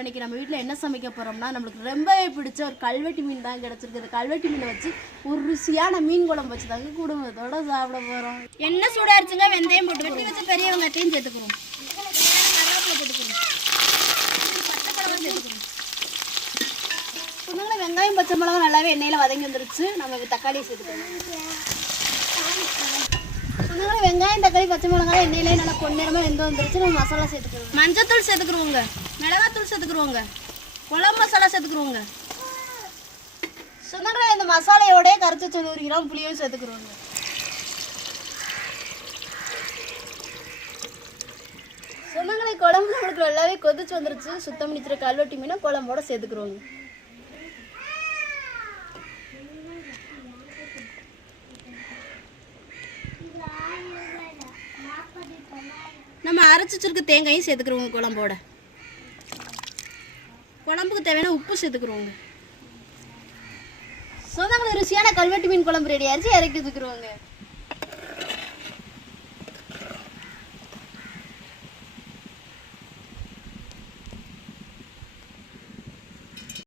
இன்னைக்கு நம்ம வீட்டில் என்ன சமைக்க போகிறோம்னா நம்மளுக்கு ரொம்பவே பிடிச்ச ஒரு கல்வெட்டி மீன் தான் கிடச்சிருக்கு. அந்த கல்வெட்டி மீனை வச்சு ஒரு ருசியான மீன் குழம்பு வச்சு தாங்க குடும்பத்தோட சாப்பிட போகிறோம். எண்ணெய் சூடாயிருச்சுங்க, வெந்தயம் போட்டு வெட்டி வச்சு பெரிய வெங்காயத்தையும் சேர்த்துக்கிறோம். சொன்னாங்களே வெங்காயம் பச்சை மிளகா நல்லாவே எண்ணெயில் வதங்கி வந்துருச்சு. நம்ம தக்காளியை சேர்த்துக்கணும். சொன்னாங்களே வெங்காயம் தக்காளி பச்சை மிளகாய் எண்ணெயிலே நல்லா பொன்னிறமாக வெந்து வந்துருச்சு. நம்ம மசாலா சேர்த்துக்கணும். மஞ்சத்தூள் சேர்த்துக்குருவோங்க, மிளகாத்தூள் சேர்த்துக்குருவோங்க, குழம்பு மசாலா சேர்த்துக்குருவோங்க. சொன்னாங்களே இந்த மசாலையோடய கரைச்சி 100 கிராம் புளியும் சேர்த்துக்குருவோங்க. சொன்னாங்களே குழம்பு நம்மளுக்கு நல்லாவே கொதிச்சு வந்துருச்சு. சுத்தம் பண்ணிச்சிட கல்வெட்டி மீனை குழம்போட சேர்த்துக்குருவோங்க. நம்ம அரைச்சி வச்சிருக்க தேங்காயும் சேர்த்துக்குருவோங்க. குழம்போட குழம்புக்கு தேவையான உப்பு சேர்த்துக்குருவோங்க. சொன்னாங்களே ருசியான கல்வெட்டி மீன் குழம்பு ரெடி ஆயிடுச்சு. இறக்கி வச்சுக்குருவோங்க.